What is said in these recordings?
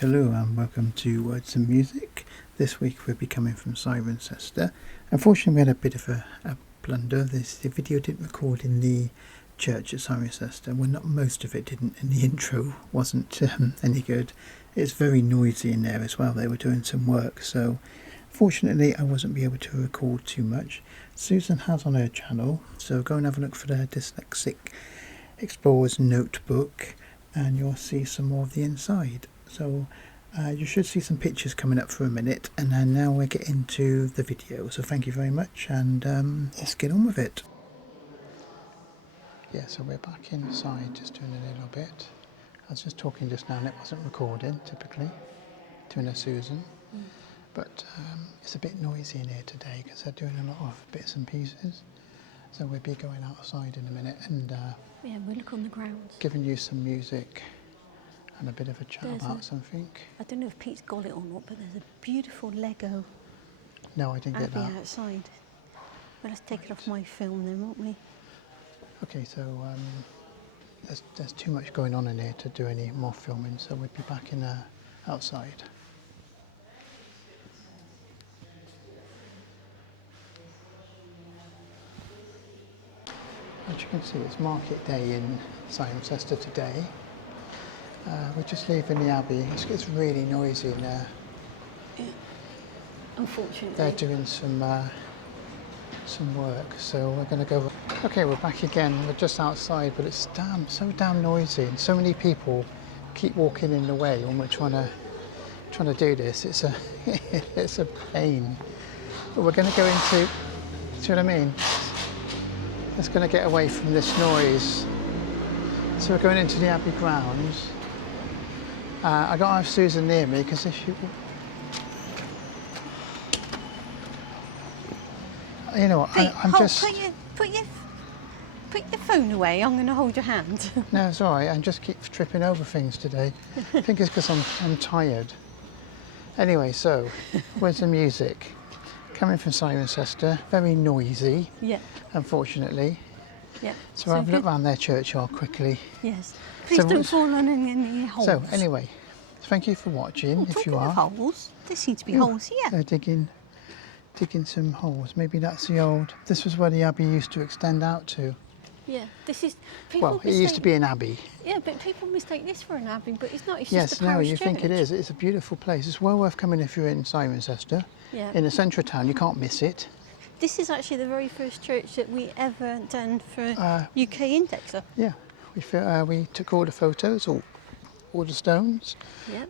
hello and welcome to Words and Music. This week we'll be coming from Cirencester. Unfortunately we had a bit of a blunder. The video didn't record in the church at Cirencester. Well, not most of it didn't, and the intro wasn't any good. It's very noisy in there as well. They were doing some work, so fortunately I wasn't able to record too much. Susan has on her channel, so go and have a look for the Dyslexic Explorer's Notebook and you'll see some more of the inside. So you should see some pictures coming up for a minute, and then now we'll get into the video. So thank you very much, and let's get on with it. Yeah, so we're back inside just doing a little bit. I was just talking just now and it wasn't recording typically, doing a Susan. But it's a bit noisy in here today because they're doing a lot of bits and pieces. So we'll be going outside in a minute and yeah, we'll look on the grounds. Giving you some music and a bit of a chat about something. I don't know if Pete's got it or not, but there's a beautiful Lego. No, I didn't get that. Outside. Well, let's take it off my film then, won't we? Okay, so there's too much going on in here to do any more filming, so we'll be back in outside. As you can see, it's market day in Cirencester today. We're just leaving the Abbey. It's really noisy in there. Yeah. Unfortunately. They're doing some work, so we're going to go. Okay, we're back again. We're just outside, but it's so damn noisy, and so many people keep walking in the way when we're trying to do this. It's a it's a pain. But we're going to go into. See what I mean? It's going to get away from this noise. So we're going into the Abbey grounds. I got to have Susan near me because if you know what, Pete, I'm just put your phone away. I'm going to hold your hand. No, it's all right. I just keep tripping over things today. I think it's because I'm tired. Anyway, so where's the music? Coming from Cirencester, very noisy. Yeah. Unfortunately. Yeah. So have a look around their churchyard quickly. Yes. Please don't fall on any holes. So anyway, thank you for watching. If you are. Holes, there seem to be holes here. They're digging some holes. Maybe that's the old. This was where the Abbey used to extend out to. Yeah, this is. Well, it used to be an abbey. Yeah, but people mistake this for an abbey, but it's not. It's yes, just a parish you church. think it is. It's a beautiful place. It's well worth coming if you're in Cirencester. Yeah. In the centre of town, you can't miss it. This is actually the very first church that we ever done for UK Indexer. Yeah, we took all the photos, all the stones,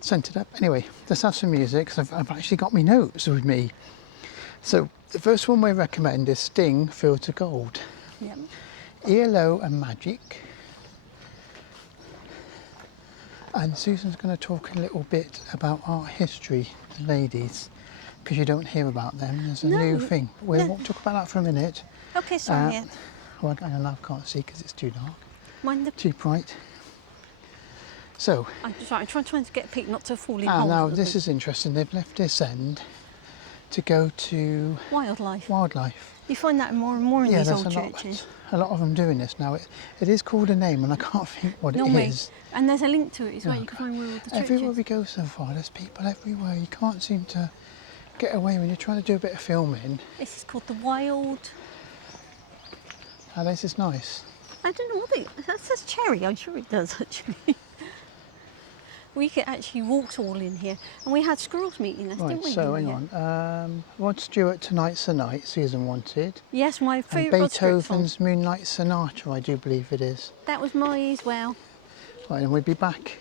sent it up. Anyway, let's have some music because I've actually got my notes with me. So the first one we recommend is Sting, Filled to Gold. Yeah. ELO and Magic. And Susan's going to talk a little bit about art history, the ladies, because you don't hear about them. There's a new thing. We won't talk about that for a minute. Okay, sorry. Well, I can't see because it's too dark. Mind the... Too bright. So... I'm trying to get Pete not to fall in holes. Now, this is interesting. They've left this end to go to... Wildlife. You find that more and more in these old churches. A lot of them doing this now. It is called a name and I can't think what it is. And there's a link to it as well. You can find where all the churches. Everywhere we go so far, there's people everywhere. You can't seem to get away when you're trying to do a bit of filming. This is called the Wild... Oh, this is nice. I don't know what that says cherry. I'm sure it does actually. We could actually walk all in here, and we had squirrels meeting us, didn't we? So hang on. Rod Stewart, Tonight's the Night, Susan wanted. Yes, my favourite. And Beethoven's Moonlight Sonata, I do believe it is. That was mine as well. Right, and we'll be back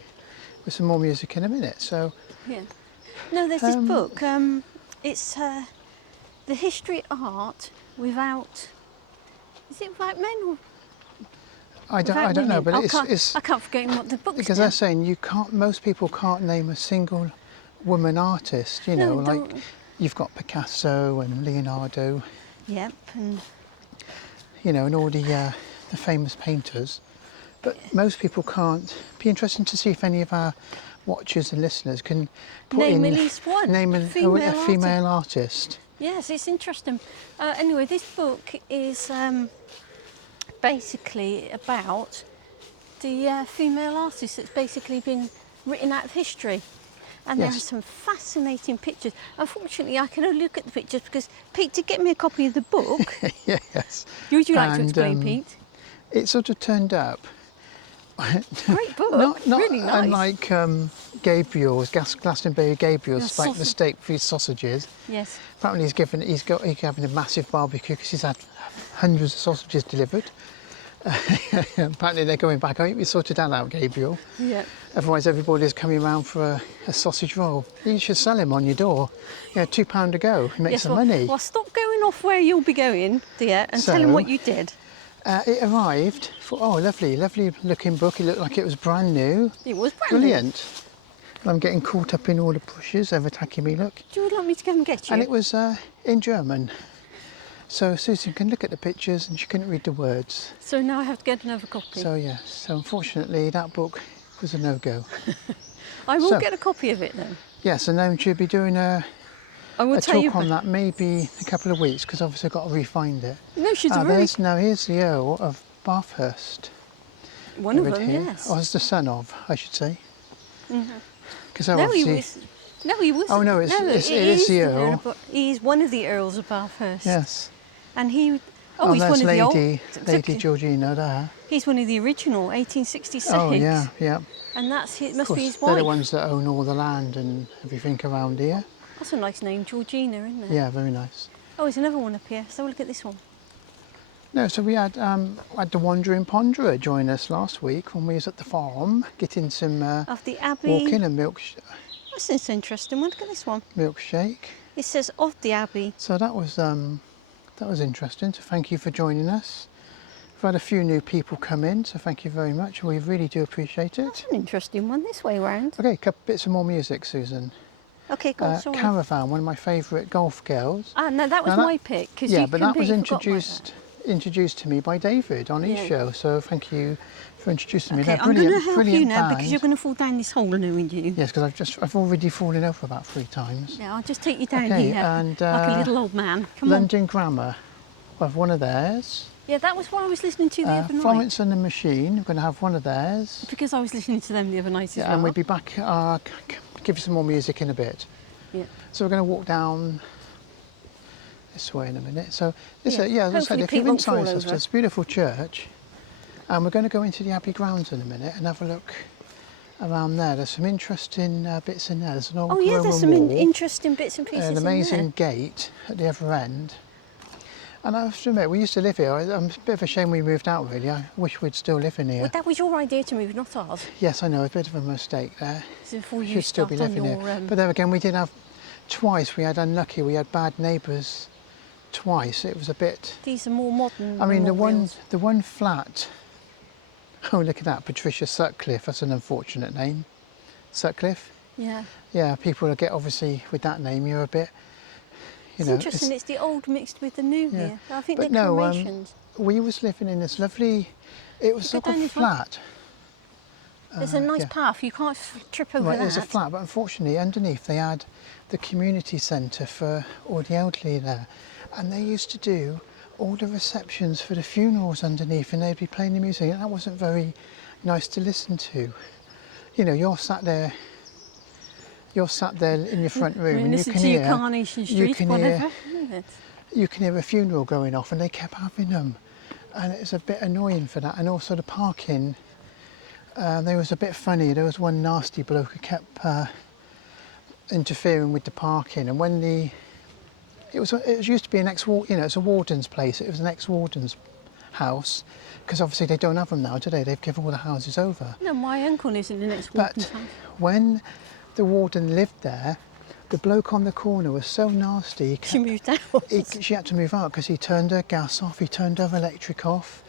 with some more music in a minute. So. Yeah. No, there's this book. It's the history of art without. Is it without men or? I don't know, but it's. I can't forget what the book is. Because they're saying most people can't name a single woman artist. You know, like you've got Picasso and Leonardo. Yep, and. You know, and all the famous painters, but most people can't. Be interesting to see if any of our watchers and listeners can put name at least one. Name a female artist. Yes, it's interesting. Anyway, this book is. Basically about the female artist that's basically been written out of history. And there are Yes. some fascinating pictures. Unfortunately, I can only look at the pictures because Pete did get me a copy of the book. Yes. Would you like to And, explain, Pete? It sort of turned up. Great book, Not really nice. unlike Gabriel's, Glastonbury Gabriel's, Yeah, like the steak for his sausages. Yes. Apparently he's having a massive barbecue because he's had hundreds of sausages delivered. Apparently they're going back. I hope you sorted that out, Gabriel. Yeah. Otherwise everybody's coming around for a sausage roll. You should sell him on your door. Yeah, £2 a go. You make Yes, some well, money. well, stop going off where you'll be going, dear, and tell him So- what you did. It arrived. Lovely looking book. It looked like it was brand new. It was brand new. Brilliant. I'm getting caught up in all the pushes. They're attacking me, look. Do you like me to go and get you? And it was in German. So Susan can look at the pictures and she couldn't read the words. So now I have to get another copy. So yes, so unfortunately that book was a no-go. I will so- get a copy of it then. Yes, and then she'll be doing a I will tell you. talk on that maybe a couple of weeks because obviously I've got to re-find it. No, she's a really... Here's the Earl of Bathurst. One of over them, here. yes. Or it's the son of, I should say. Because No, he obviously... was... No, he was... Oh, no, it is the Earl. He's one of the Earls of Bathurst. Yes. And he... Oh, he's that's one of the old... Lady Georgina there. He's one of the original 1866. Oh, yeah. And that's it. Of Must course, be his they're wife. the ones that own all the land and everything around here. That's a nice name, Georgina, isn't it? Yeah, very nice. Oh, there's another one up here. So look at this one. No, so we had the Wandering Ponderer join us last week when we was at the farm getting some Of the Abbey. walking and That's an interesting one. Look at this one. milkshake. It says of the Abbey. So that was interesting. So thank you for joining us. We've had a few new people come in, so thank you very much. We really do appreciate it. That's an interesting one this way round. Okay, a couple bits of more music, Susan. Okay, go on. sorry. Caravan, one of my favourite golf girls. Ah, no, that was Now that- my pick. Cause Yeah, you but that was completely forgot about introduced to me by David on his Yeah. show. So thank you for introducing me. Okay, They're I'm going to help brilliant you now band. because you're going to fall down this hole, knowing you. Yes, because I've already fallen over about 3 times. Yeah, I'll just take you down Okay, here and, like a little old man. Come London Grammar, I have one of theirs. on. Yeah, that was what I was listening to the other night. Florence and the Machine, we're going to have one of theirs. Because I was listening to them the other night as Yeah, well. and we'll be back, give you some more music in a bit. Yeah. So we're going to walk down this way in a minute. So this, Yeah, as I said, hopefully if Pete you're in won't fall Cirencester, over. it's a beautiful church. And we're going to go into the Abbey grounds in a minute and have a look around there. There's some interesting bits in there. There's an old Oh yeah, Roman there's some wall, interesting bits and pieces an in amazing gate at the other end. And I have to admit, we used to live here. I'm a bit of a shame we moved out, really. I wish we'd still live in there. here. Well, that was your idea to move, not ours. Yes, I know, a bit of a mistake there. So before you Should still be start on living your, here. But there again, we did have twice. We had unlucky. We had bad neighbours twice. It was a bit. these are more modern. I mean, memorials. the one flat. Oh, look at that, Patricia Sutcliffe. That's an unfortunate name. Sutcliffe. Yeah. Yeah, people get obviously with that name. You're a bit. It's interesting. It's the old mixed with the new Yeah. here. I think But they're no, cremations. we was living in this lovely. It was Look sort down of this one. flat. There's a nice yeah. path. You can't trip over Right, that. there's a flat, but unfortunately underneath they had the community centre for all the elderly there, and they used to do all the receptions for the funerals underneath, and they'd be playing the music, and that wasn't very nice to listen to. You know, you're sat there in your front room, and you listen can to hear your Carnation Street, you can whatever. hear a funeral going off, and they kept having them, and it's a bit annoying for that. And also the parking. They was a bit funny. There was one nasty bloke who kept interfering with the parking, and when it was used to be an it's a warden's place. It was an ex-warden's house, because obviously they don't have them now today. They've given all the houses over. No, my uncle lives in the next But warden's house. when the warden lived there, the bloke on the corner was so nasty. She moved out. She had to move out because he turned her gas off. He turned her electric off.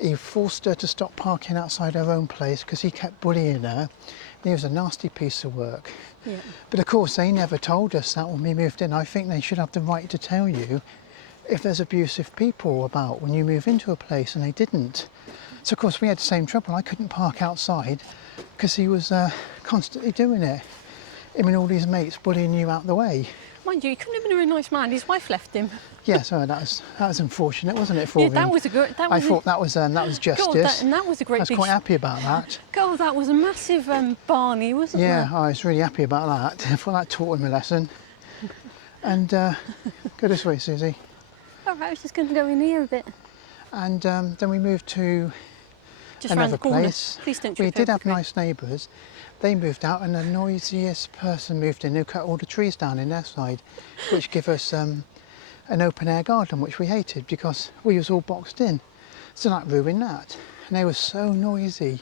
He forced her to stop parking outside her own place because he kept bullying her. He was a nasty piece of work. Yeah. But of course, they never told us that when we moved in. I think they should have the right to tell you if there's abusive people about when you move into a place, and they didn't. So of course we had the same trouble. I couldn't park outside because he was constantly doing it. I mean, all these mates bullying you out the way. Mind you, he couldn't have been a very nice man. His wife left him. Yeah, so that was unfortunate, wasn't it, for Yeah, him? that was a good. I thought that was justice. God, that was a great. I was quite happy about that. God, that was a massive Barney, wasn't it? Yeah, I was really happy about that. I thought that taught him a lesson. And go this way, Susie. All right, I was just going to go in here a bit. And then we moved to Just around another the corner. place. Please don't We trip did over have the nice neighbours. They moved out, and the noisiest person moved in who cut all the trees down in their side, which gave us an open air garden, which we hated because we was all boxed in. So that ruined that. And they were so noisy.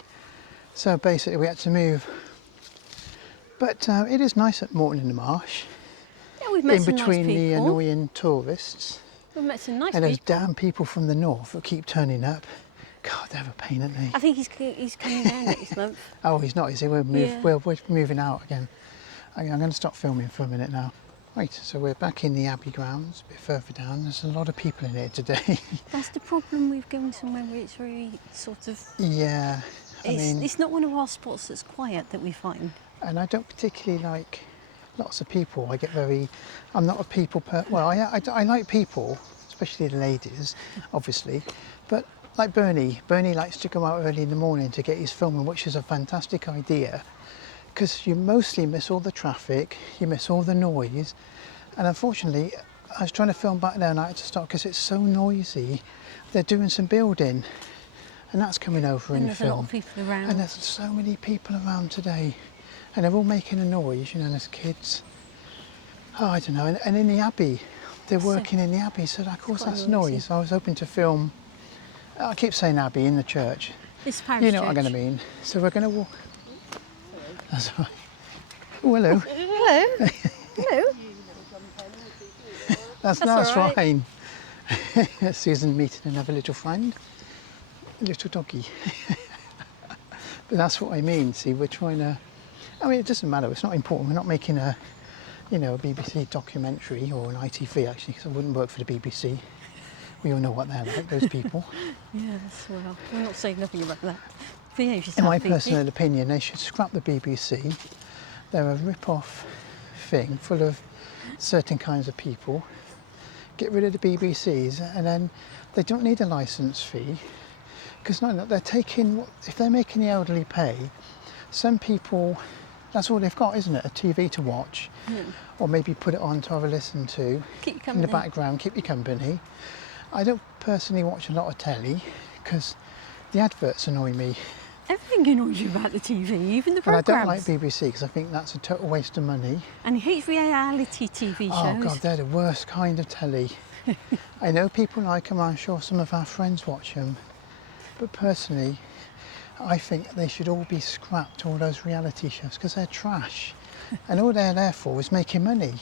So basically we had to move. But it is nice at Morton in the Marsh. Yeah, we've met in some between nice the people. annoying tourists. We've met some nice And those people. damn people from the north that keep turning up. God, they're a pain, aren't they? I think he's coming down next month. Oh, he's not, is he? We're moving out again. I'm going to stop filming for a minute now. Right, so we're back in the Abbey grounds, a bit further down. There's a lot of people in here today. That's the problem. We've gone somewhere where it's very sort of. Yeah, It's not one of our spots that's quiet that we find. And I don't particularly like lots of people. I'm not a people well, I like people, especially the ladies, obviously, but like Bernie likes to go out early in the morning to get his filming, which is a fantastic idea, because you mostly miss all the traffic, you miss all the noise, and unfortunately, I was trying to film back there and I had to stop because it's so noisy. They're doing some building, and that's coming over in the film. There's a lot of people around. And there's so many people around today, and they're all making a noise, you know, and there's kids. Oh, I don't know. And in the Abbey, they're working in the Abbey, so of course that's noise. I was hoping to film, I keep saying Abbey, in the church. It's parish You know church. what I'm going to mean. So we're going to walk. That's right. Oh, hello. Hello. Hello. That's all right. fine. Susan meeting another little friend, a little doggy. But that's what I mean. See, we're trying to. I mean, it doesn't matter. It's not important. We're not making a BBC documentary or an ITV actually, because I wouldn't work for the BBC. We all know what they're like, those people. Yes, well, we're not saying nothing about that. Behave yourself, In my Phoebe. personal opinion, they should scrap the BBC. They're a rip-off thing full of certain kinds of people. Get rid of the BBCs, and then they don't need a licence fee, because they're taking. If they're making the elderly pay, some people, that's all they've got, isn't it? A TV to watch, or maybe put it on to have a listen to Keep you in company. the background, keep you company. I don't personally watch a lot of telly because the adverts annoy me. Everything annoys you about the TV, even the And I programmes. don't like BBC because I think that's a total waste of money. And he hates reality TV shows. Oh God, they're the worst kind of telly. I know people like them, I'm sure some of our friends watch them, but personally, I think they should all be scrapped, all those reality shows, because they're trash. And all they're there for is making money.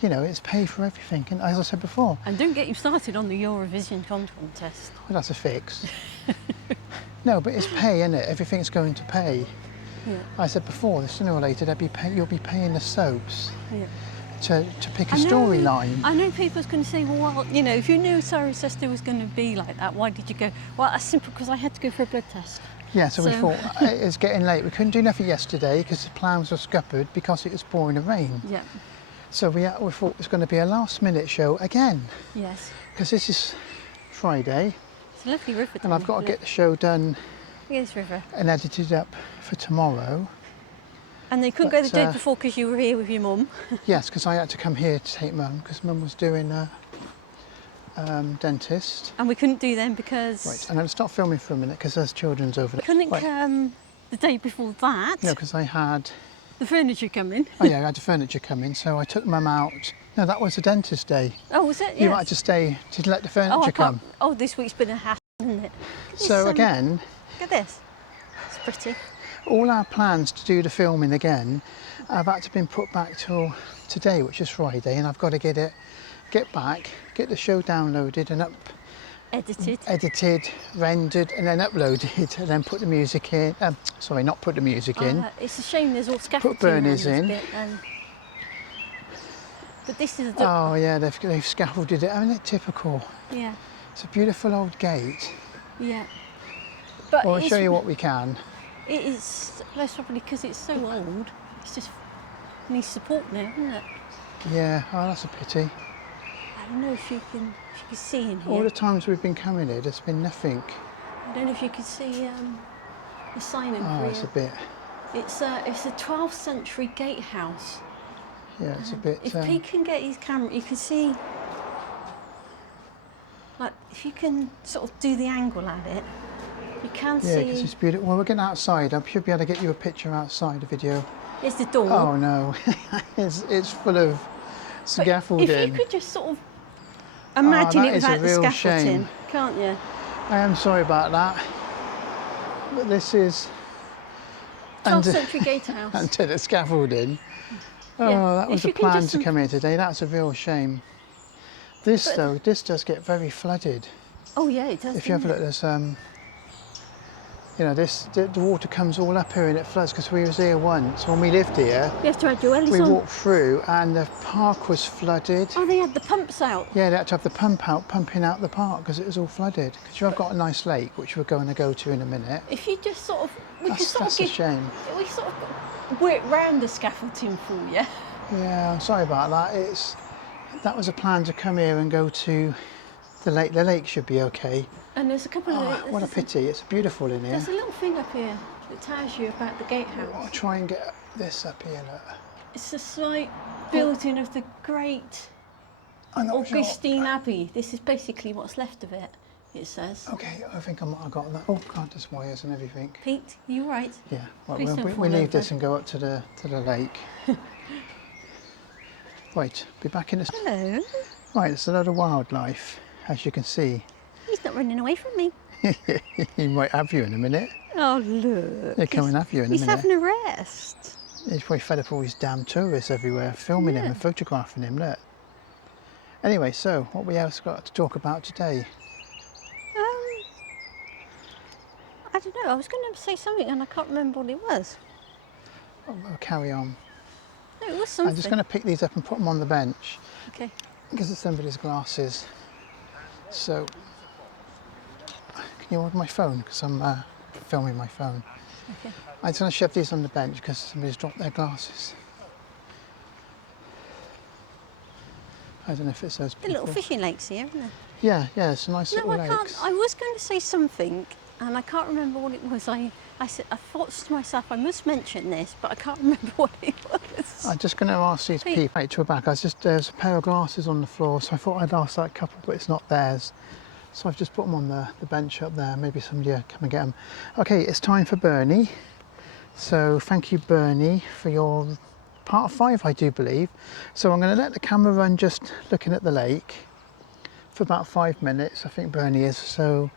You know, it's paid for everything, and as I said before... And don't get you started on the Eurovision contest. Well, that's a fix. No, but it's pay, isn't it? Everything's going to pay. Yeah. I said before, sooner or later, you'll be paying the soaps Yeah. to pick a storyline. I know people's going to say, well, you know, if you knew cirencester was going to be like that, why did you go? Well, that's simple, because I had to go for a blood test. Yeah, so we thought, it's getting late. We couldn't do nothing yesterday because the plans were scuppered because it was pouring the rain. Yeah. So we thought it's going to be a last minute show again. Yes. Because this is Friday. It's a lovely river. And I've got to get the show done Yes, river. and edited up for tomorrow. And they couldn't go the day before because you were here with your mum. Yes, because I had to come here to take Mum because Mum was doing a dentist. And we couldn't do them because... Right, I'm going to stop filming for a minute because there's children's over there. Couldn't come the day before that. No, because I had... The furniture coming. Oh yeah, I had the furniture come in, so I took Mum out. No, that was the dentist day. Oh, was it? You Yes. had to stay to let the I furniture can't- come. Oh, this week's been a hassle, isn't it? So again... Look at this. It's pretty. All our plans to do the filming again have had to been put back till today, which is Friday, and I've got to get back, get the show downloaded and edited, rendered, and then uploaded, and then put the music in. Sorry, not put the music in. It's a shame there's all scaffolding. Put Bernie's around in. this bit, but this is Oh yeah, they've scaffolded it. Isn't it typical? Yeah. It's a beautiful old gate. Yeah. But Well, we'll show you what we can. It is most probably because it's so old. It's just needs support now, isn't it? Yeah, oh, that's a pity. I don't know if you can see in All here. the times we've been coming here, there's been nothing. I don't know if you can see the sign in Oh, for it's you. a bit. It's a 12th century gatehouse. Yeah, it's a bit. If Pete can get his camera, you can see, like, if you can sort of do the angle at it, you can Yeah, because see. it's beautiful. Well, we're getting outside. I should be able to get you a picture outside, a video. Here's the door. Oh no, it's full of But if you scaffolding. could just sort of Oh, imagine it that is a without the real scaffolding, shame. can't you? I am sorry about that. But this is 12th century gatehouse. under the scaffolding. Yeah. Oh, that was If the you can plan just to come here today. That's a real shame. This But, though, this does get very flooded. oh yeah, it does. If you have a look, there's you know, the water comes all up here and it floods because we was here once when we lived here. You have to have your wellies We on. walked through and the park was flooded. Oh, they had the pumps out. Yeah, they had to have the pump out, pumping out the park because it was all flooded. Because you have got a nice lake, which we're going to go to in a minute. If you just sort of, That's a shame. We sort of work round the scaffolding for you. Yeah, I'm sorry about that. That was a plan to come here and go to the lake. The lake should be okay. And there's a couple of. What a pity! It's beautiful in here. There's a little thing up here that tells you about the gatehouse. I'll try and get this up here. Look. It's a slight building of the great I'm not sure. Augustine Abbey. This is basically what's left of it. It says. Okay, I think I might have got that. Oh God, there's wires and everything. Pete, are you right? Yeah. Right, Please don't we fall leave over. this and go up to the lake. Right, be back in a. Hello. Right, there's a lot of wildlife, as you can see. He's not running away from me. He might have you in a minute. Oh look. He'll come and have you in a He's minute. having a rest. He's probably fed up all these damn tourists everywhere, filming him and photographing him, look. Anyway, so what we else got to talk about today? I don't know. I was going to say something and I can't remember what it was. Oh, we'll carry on. No, it was something. I'm just going to pick these up and put them on the bench Okay. because it's somebody's glasses. So, can you hold my phone? Because I'm filming my phone. Okay. I'm just going to shove these on the bench because somebody's dropped their glasses. I don't know if it's those The people. little fishing lakes here, isn't there? Yeah, it's a nice No, little I lakes. can't. I was going to say something and I can't remember what it was. I thought to myself, I must mention this, but I can't remember what it was. I'm just going to ask these people right to her back. There's a pair of glasses on the floor, so I thought I'd ask that couple, but it's not theirs. So I've just put them on the bench up there. Maybe somebody will come and get them. Okay, it's time for Bernie. So thank you, Bernie, for your part 5, I do believe. So I'm going to let the camera run just looking at the lake for about 5 minutes, I think Bernie is. So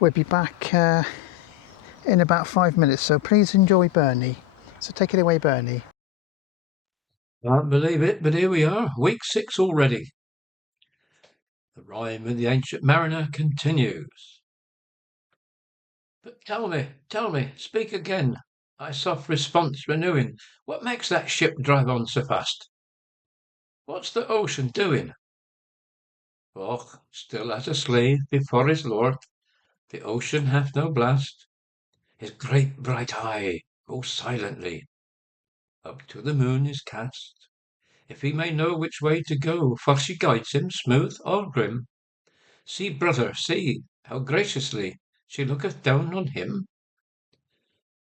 we'll be back in about 5 minutes. So please enjoy Bernie. So take it away, Bernie. Can't believe it, but here we are, week 6 already. The rhyme of the ancient mariner continues. But tell me, speak again, thy soft response renewing, what makes that ship drive on so fast? What's the ocean doing? Och, still as a slave before his lord, the ocean hath no blast. His great bright eye goes silently, up to the moon is cast. If he may know which way to go, for she guides him smooth or grim. See, brother, see, how graciously she looketh down on him.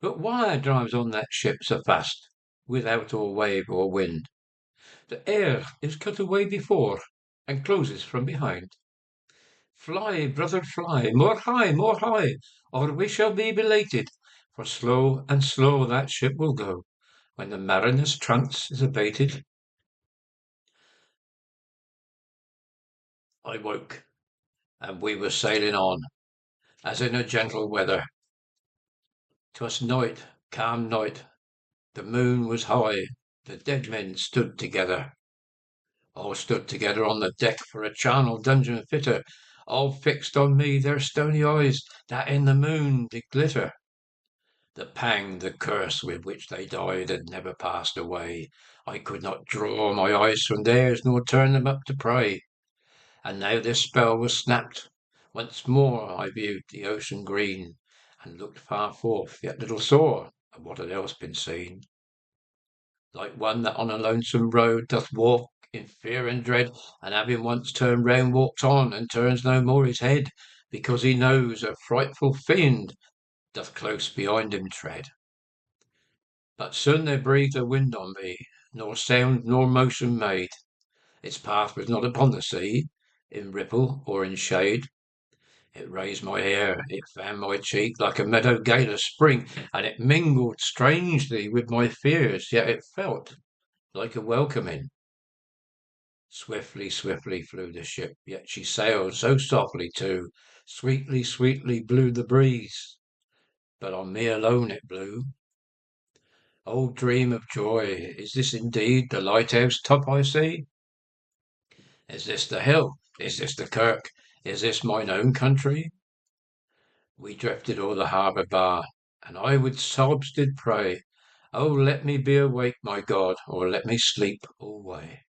But why drives on that ship so fast, without or wave or wind? The air is cut away before, and closes from behind. Fly, brother, fly, more high, or we shall be belated, for slow and slow that ship will go, when the mariner's trance is abated. I woke, and we were sailing on, as in a gentle weather. 'Twas night, calm night, the moon was high, the dead men stood together. All stood together on the deck for a charnel dungeon fitter, all fixed on me their stony eyes, that in the moon did glitter. The pang, the curse with which they died had never passed away. I could not draw my eyes from theirs, nor turn them up to pray. And now their spell was snapped. Once more I viewed the ocean green, and looked far forth, yet little saw of what had else been seen. like one that on a lonesome road doth walk in fear and dread, and having once turned round walks on, and turns no more his head, because he knows a frightful fiend doth close behind him tread. But soon there breathed a wind on me, nor sound nor motion made. Its path was not upon the sea, in ripple or in shade. It raised my hair, it fanned my cheek like a meadow gale of spring, and it mingled strangely with my fears, yet it felt like a welcoming. Swiftly, swiftly flew the ship, yet she sailed so softly too. Sweetly, sweetly blew the breeze, but on me alone it blew. Oh, dream of joy, is this indeed the lighthouse top I see? Is this the hill? Is this the kirk? Is this mine own country? We drifted o'er the harbour bar, and I with sobs did pray, Oh, let me be awake, my God, or let me sleep alway.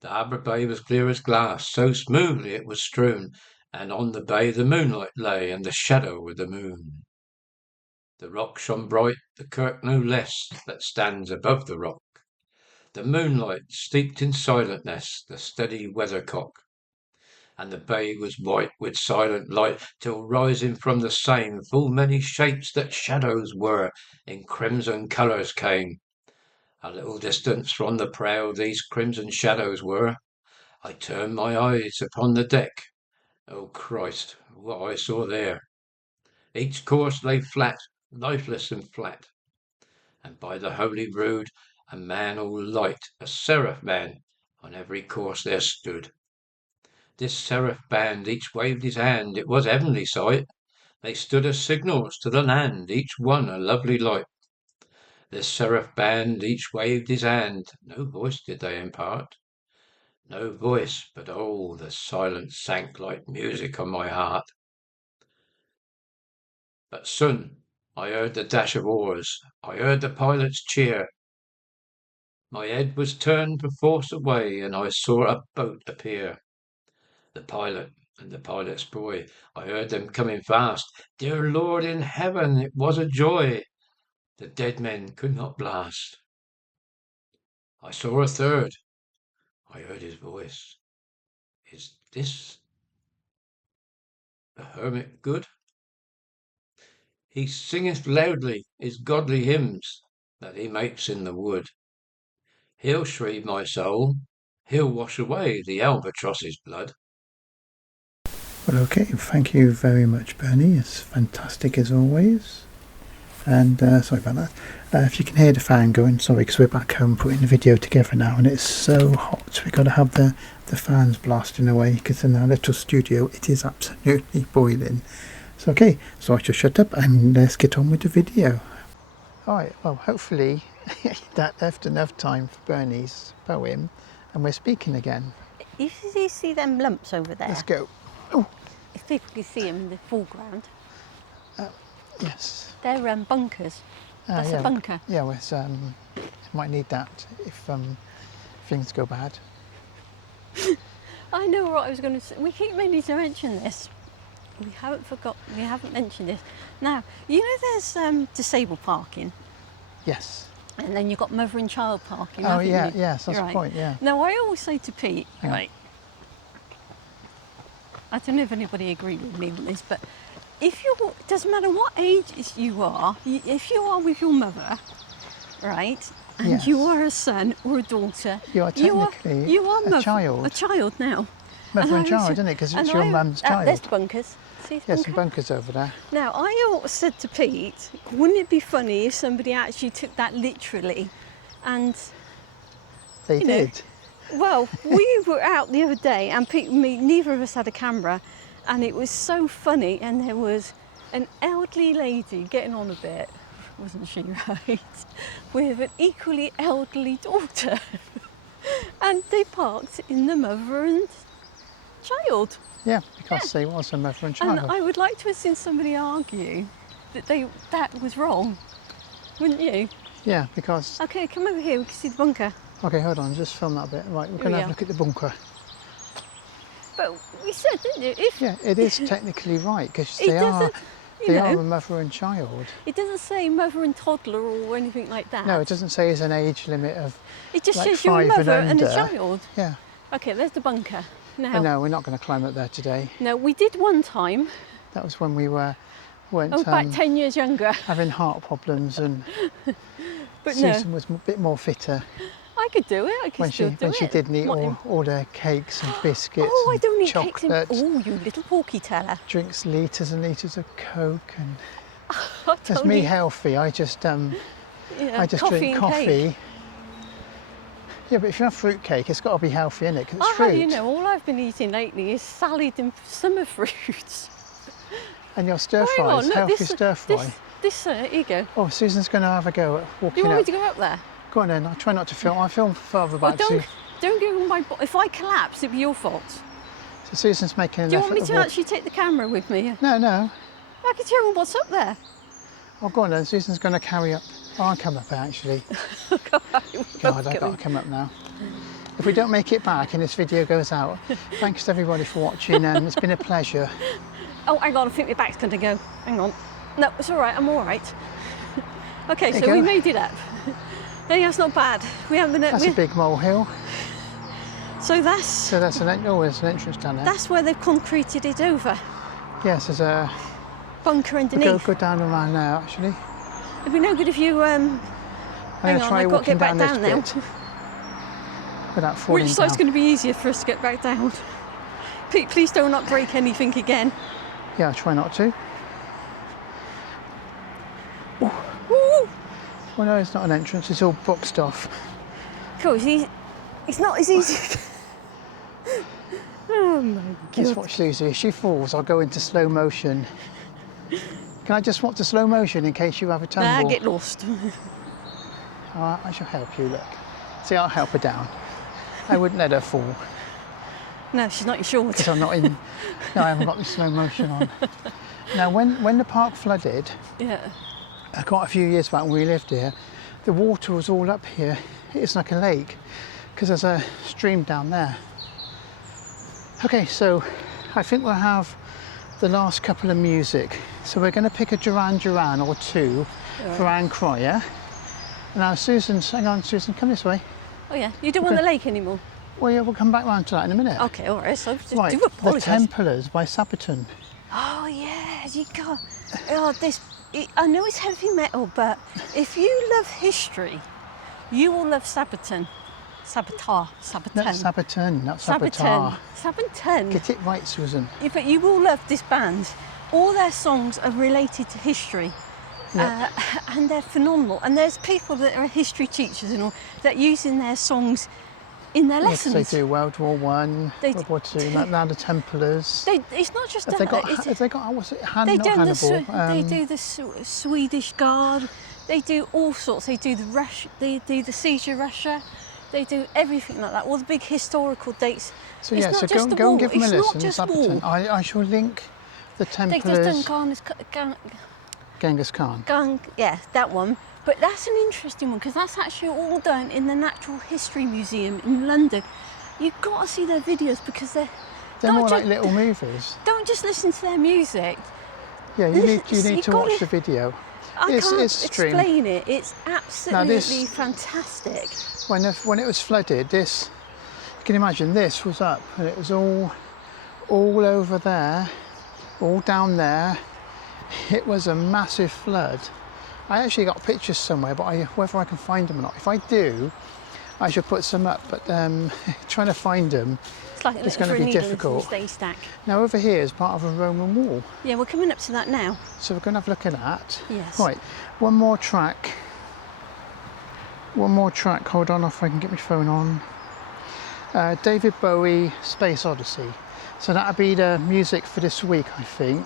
The harbour bay was clear as glass, so smoothly it was strewn, and on the bay the moonlight lay, and the shadow of the moon. The rock shone bright, the kirk no less, that stands above the rock. The moonlight steeped in silentness the steady weathercock, and the bay was white with silent light, till rising from the same full many shapes that shadows were, in crimson colours came. A little distance from the prow these crimson shadows were. I turned my eyes upon the deck. Oh Christ, what I saw there! Each corse lay flat, lifeless and flat, and by the holy rood a man all light, a seraph man, on every course there stood. This seraph band each waved his hand, it was heavenly sight. They stood as signals to the land, each one a lovely light. This seraph band each waved his hand, no voice did they impart. No voice, but oh, the silence sank like music on my heart. But soon I heard the dash of oars, I heard the pilot's cheer. My head was turned perforce away, and I saw a boat appear. The pilot and the pilot's boy, I heard them coming fast. Dear Lord in heaven, it was a joy the dead men could not blast. I saw a third, I heard his voice. Is this the hermit good? He singeth loudly his godly hymns that he makes in the wood. He'll shrieve my soul, he'll wash away the albatross's blood. Well, okay, thank you very much, Bernie. It's fantastic as always. And sorry about that. If you can hear the fan going, sorry, because we're back home putting the video together now, and it's so hot. We've got to have the fans blasting away, because in our little studio it is absolutely boiling. So okay, so I shall shut up and let's get on with the video. Alright, well, hopefully that left enough time for Bernie's poem, and we're speaking again. You see them lumps over there? Let's go. Oh, If people can see them in the foreground. yes. They're bunkers. That's yeah, a bunker. Yeah, well, might need that if things go bad. I know what I was going to say. We keep meaning to mention this. We haven't mentioned this. Now, you know there's disabled parking, Yes. and then you've got mother and child parking. Oh haven't yeah, you? yes, that's Right. the point, yeah. Now, I always say to Pete, Yeah. right, I don't know if anybody agreed with me on this, but if you, doesn't matter what age you are, if you are with your mother, right, and Yes. you are a son or a daughter, You are technically you are a child. A child now. Mother and child, isn't it? Because it's your mum's child. There's the bunkers. See the Yes, bunker? some bunkers over there. Now, I always said to Pete, wouldn't it be funny if somebody actually took that literally? And, They you know, did. well, we were out the other day, and Pete and me, neither of us had a camera, and it was so funny, and there was an elderly lady getting on a bit, wasn't she, right, with an equally elderly daughter. And they parked in the mother and child. Yeah, because they was a mother and child. And I would like to have seen somebody argue that that was wrong, wouldn't you? Yeah, because... Okay, come over here, we can see the bunker. Okay, hold on, just film that a bit. Right, we're going to have a look at the bunker. But we said, didn't you? Yeah, it is technically right, because they are They are a mother and child. It doesn't say mother and toddler or anything like that. No, it doesn't say there's an age limit of. It just like says you're a 5 mother and a under. child. Yeah. Okay, there's the bunker. Now, But no, we're not going to climb up there today. no, we did one time. That was when we weren't About 10 years younger. having heart problems, and But Susan no, was a bit more fitter I could do it. I could when still do it. she didn't eat What- all the cakes and biscuits. Oh, I and don't eat cakes and... chocolates. Oh, you little porky teller. Drinks litres and litres of Coke, and I that's don't me eat, healthy. I just coffee drink and coffee. cake. Yeah, but if you have fruit cake, it's got to be healthy, innit? Because it's Oh, fruit. you know, all I've been eating lately is salad and summer fruits. And your stir Oh, hang fries, on, look, healthy this, stir fry. here you go. Oh, Susan's going to have a go at Do walking you want me up. to go up there? Go on then, I'll try not to film. I'll film further Well, back. don't go on my... If I collapse, it'll be your fault. So Susan's making an Do you effort want me of to actually take the camera with me? No. I can tell you what's up there. Oh, go on then. Susan's going to carry up. Oh, I'll come up actually. God, I've got to come up now. If we don't make it back and this video goes out, thanks to everybody for watching, and it's been a pleasure. Oh, hang on, I think my back's going to go. Hang on. No, it's all right, I'm all right. Okay, There so you we go. made it up. Hey, that's not bad. We haven't been... That's a big molehill. So So there's an entrance down there. that's where they've concreted it over. Yes, there's a... Bunker Go underneath. down around there actually. It'd be no good if you... I'm going to try I've got to walking get back down this down now. bit without falling Which side's down. going to be easier for us to get back down? Pete, please do not break anything again. Yeah, I'll try not to. Woo! Well, no, it's not an entrance. It's all boxed off. Cool, it's not as easy. Oh my Just god. watch Susie. If she falls, I'll go into slow motion. Can I just swap to slow motion in case you have a Nah, tumble? get lost. All right, I shall help you, look. See, I'll help her down. I wouldn't let her fall No, she's not your short. because I'm not in... No, I haven't got the slow motion on. Now, when the park flooded, Yeah. quite a few years back when we lived here, the water was all up here. It's like a lake because there's a stream down there. Okay, so I think we'll have the last couple of music. So we're going to pick a Duran Duran or two for Anne Cryer. Now Susan's, hang on Susan, come this way. Oh yeah, you don't want the lake anymore? Well, yeah, we'll come back round to that in a minute. Okay, all right, so just Right, do The apologise. Templars by Sabaton. Oh yeah, you got... Oh, I know it's heavy metal, but if you love history, you will love Sabaton. Sabaton. Not Sabaton, not Sabatar. Sabaton. Get it right, Susan. Yeah, but you will love this band. All their songs are related to history. Yep. And they're phenomenal. And there's people that are history teachers and all that using their songs in their Yes, lessons. they do World War One, They World War Two. Now the Templars. It's not just Have that. they got? What's it? They Not do Hannibal. they do the Swedish Guard. They do all sorts. They do the Rush. They do the siege of Russia. They do everything like that. All the big historical dates. So It's yeah, not so just the go and war. give them a It's listen. not just Sabaton. war. I shall link the They've just Templars. done Genghis Khan. yeah, that one. But that's an interesting one because that's actually all done in the Natural History Museum in London. You've got to see their videos because They're don't more like ju- little movies. don't just listen to their music. Yeah, you need Listen, to you watch gotta- the video. I It's can't streamed. explain it. It's absolutely this- fantastic. When it was flooded, this, you can imagine, this was up and it was all over there, all down there. It was a massive flood. I actually got pictures somewhere, but whether I can find them or not. If I do, I should put some up, but trying to find them. It's like It's a gonna little be needle difficult. into the haystack. Now over here is part of a Roman wall, Yeah, we're coming up to that now. so we're going to have a look at that. Yes. Right, one more track. Hold on, if I can get my phone on. David Bowie, Space Odyssey. So that'll be the music for this week, I think.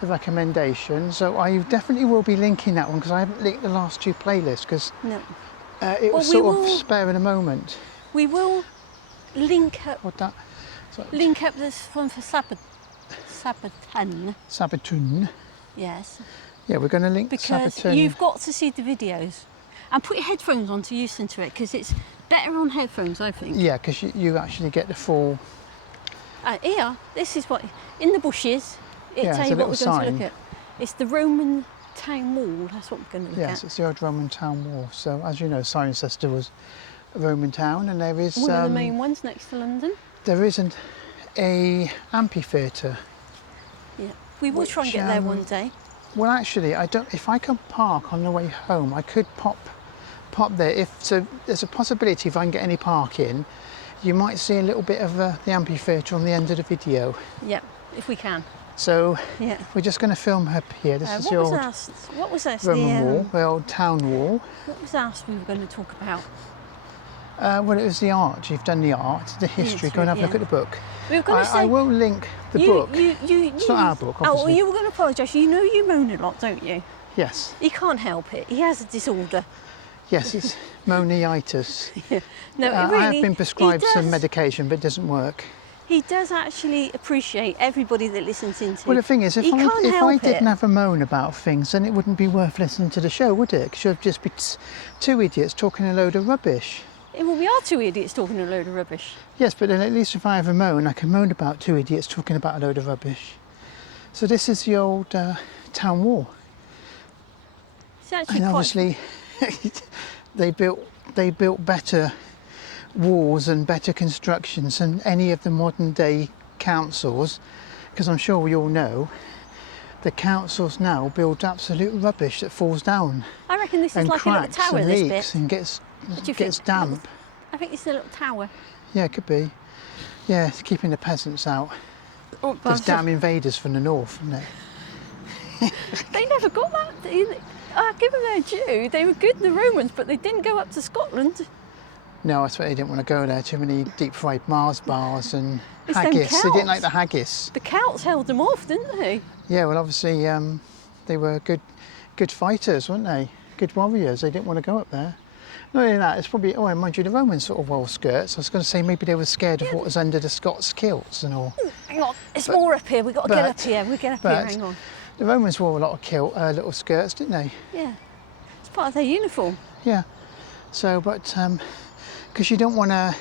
The recommendation. So I definitely will be linking that one because I haven't linked the last two playlists because No. it was we sort of will- spare in a moment. We will link up What that? this one for Sabaton. Sabaton. Yes. Yeah, we're going to link Because Sabaton. you've got to see the videos. And put your headphones on to listen to it because it's better on headphones, I think. Yeah, because you actually get the full. Here, this is what, in the bushes, Yeah, tell it's you a what we're little going to sign. look at. It's the Roman town wall. That's what we're going to look Yes, at. it's the old Roman town wall. So, as you know, Cirencester was a Roman town, and there is One of the main ones next to London. there isn't a amphitheatre. Yeah, we will try and get there one day. Well, actually, I don't. If I can park on the way home, I could pop there. If so, there's a possibility if I can get any parking, you might see a little bit of the amphitheatre on the end of the video. Yeah, if we can. So Yeah. we're just going to film up here. This is the old What was that? Roman wall, the old town wall. What was that we were going to talk about? Well, it was the art. You've done the art, the history. Go and have a look at the book. We were going to say. I will link the book. It's not our book, Oh, well, obviously. you were going to apologise. You know you moan a lot, don't you? Yes. He can't help it. He has a disorder. Yes, it's moniitis. No, I have been prescribed he some does- medication, but it doesn't work. He does actually appreciate everybody that listens into. Well, the thing is, if He can't I help didn't it. have a moan about things, then it wouldn't be worth listening to the show, would it? Because you'd just be two idiots talking a load of rubbish. Well, we are two idiots talking a load of rubbish. Yes, but then at least if I have a moan, I can moan about two idiots talking about a load of rubbish. So this is the old town wall, It's actually and quite. obviously they built better walls and better constructions than any of the modern day councils, because I'm sure we all know the councils now build absolute rubbish that falls down I reckon this is and like a little cracks tower. and This leaks bit. and gets What do you gets think? damp. I think it's a little tower. Yeah, it could be. Yeah, it's keeping the peasants out. Oh, There's damn invaders from the north, isn't it? They never got that. Give them their due. They were good, the Romans, but they didn't go up to Scotland. No, I swear they didn't want to go there. Too many deep fried Mars bars and It's them haggis. They didn't Celts. like the haggis. The Celts held them off, didn't they? Yeah, well, obviously they were good fighters, weren't they? Good warriors. They didn't want to go up there. Not only that, it's probably, mind you, the Romans sort of wore skirts. I was going to say maybe they were scared of what was under the Scots kilts and all. Hang on, it's more up here. We've got to get up here. We'll get up here. but Hang on. The Romans wore a lot of little skirts, didn't they? Yeah, it's part of their uniform. Yeah. So, but because you don't want to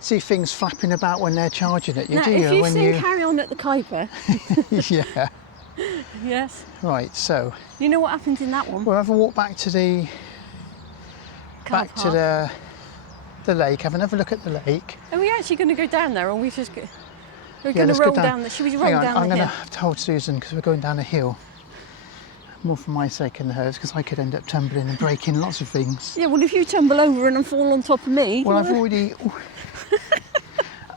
see things flapping about when they're charging at you, Now, do if you? you've seen Carry On at the Kuiper, Yeah. yes, Right. So you know what happened in that one. we'll have a walk back to the Car back to park. the lake. Have another look at the lake. Are we actually going to go down there, or are we just we're Yeah, going to let's go roll down. down? Should we roll Hang on, down I'm the going to hill? have to hold Susan because we're going down a hill. More for my sake than hers, because I could end up tumbling and breaking lots of things. Yeah, well, if you tumble over and fall on top of me. Well,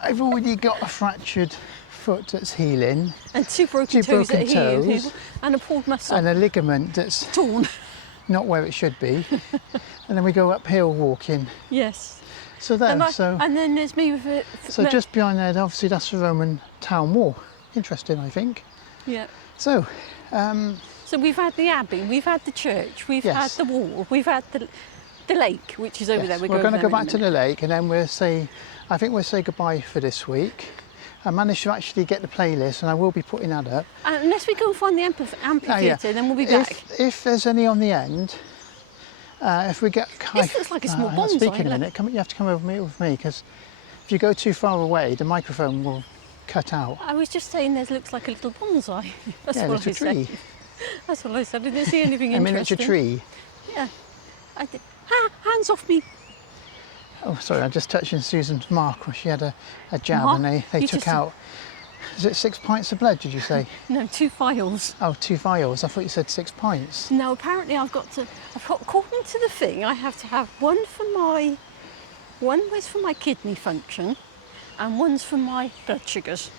I've already got a fractured foot that's healing, and two broken toes broken that are here, toes. and a pulled muscle. and a ligament that's Torn. not where it should be. And then we go uphill walking. Yes. So there, And then there's me with it. so just behind there, obviously that's the Roman town wall. Interesting, I think. Yeah. So, So we've had the abbey, we've had the church, we've had Yes. the wall, we've had the lake, which is over yes, there. we're going to go back to the. the lake, and then I think we'll say goodbye for this week. I managed to actually get the playlist, and I will be putting that up. Unless we go and find the amphitheatre, then we'll be back. If there's any on the end, if we get... This looks like a small bonsai, Speaking a look. minute, you have to come over with me, because if you go too far away, the microphone will cut out. I was just saying there looks like a little bonsai. That's Yeah, a what little I said. tree. That's what I said. I didn't see anything A interesting. miniature tree. Yeah. I did. Hands off me. Oh, sorry, I just touched Susan's mark where she had a jab Mark? and they You took just- out... Is it 6 pints of blood, did you say? No, 2 files. Oh, 2 vials. I thought you said 6 pints. No, apparently according to the thing, I have to have one was for my kidney function, and one's for my blood sugars.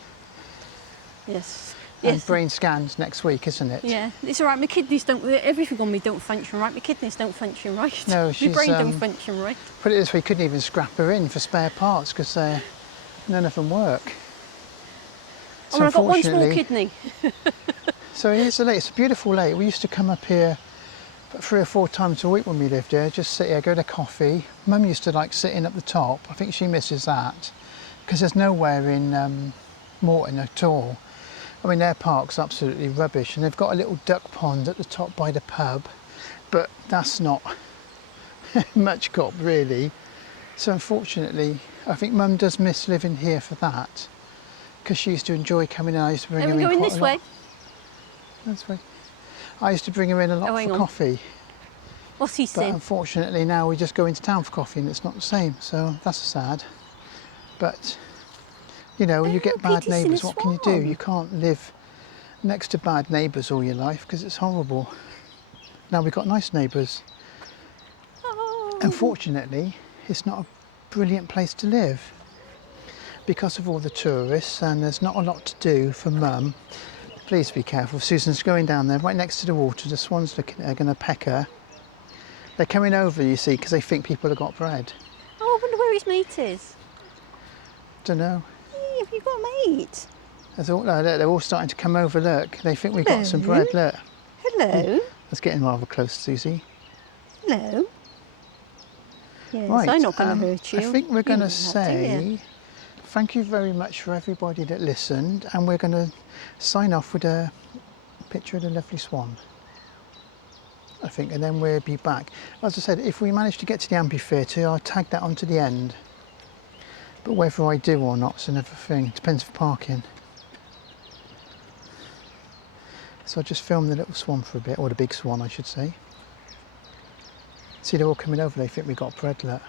Yes. And Yes. brain scans next week, isn't it? Yeah, it's all right. My kidneys don't. Everything on me don't function right. My kidneys don't function right. No, my she's, brain don't function right. Put it this way, you couldn't even scrap her in for spare parts because none of them work. Oh, and I've got one small unfortunately- kidney. So here's the lake. It's a beautiful lake. We used to come up here 3 or 4 times a week when we lived here, just sit here, go to coffee. Mum used to like sitting up the top. I think she misses that because there's nowhere in Morton at all. I mean, their park's absolutely rubbish, and they've got a little duck pond at the top by the pub, but that's not much got really. So unfortunately, I think Mum does miss living here for that, because she used to enjoy coming in. I used to bring Are her we in going quite this a lot. way? This way. I used to bring him in a lot Oh, hang for on. coffee, What's he but saying? unfortunately now we just go into town for coffee and it's not the same, so that's sad. But, you know, you get look, bad Edie's in a neighbours, what can you do? swan. You can't live next to bad neighbours all your life because it's horrible. Now we've got nice neighbours. Oh. Unfortunately, it's not a brilliant place to live because of all the tourists, and there's not a lot to do for Mum. Please be careful. Susan's going down there right next to the water. The swans looking at her, going to peck her. They're coming over, you see, because they think people have got bread. Oh, I wonder where his mate is. Don't know. Hey, have you got a mate? They're all starting to come over. Look, they think we've got some Hello. bread. Look, Hello. that's getting rather close, Susie. Hello. Yes, Right, I'm not going to hurt you. I think we're You going to don't have to, yeah. say thank you very much for everybody that listened, and we're going to sign off with a picture of the lovely swan, I think, and then we'll be back. As I said, if we manage to get to the amphitheatre, I'll tag that onto the end. But whether I do or not is another thing. It depends for parking. So I'll just film the little swan for a bit, or the big swan, I should say. See, they're all coming over. They think we got bread, look.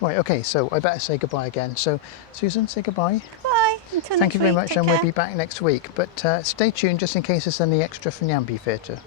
Right, okay, so I better say goodbye again. So, Susan, say goodbye. Bye. Until Thank next you very week. much, Take and care. we'll be back next week. But stay tuned just in case there's any extra from the amphitheatre.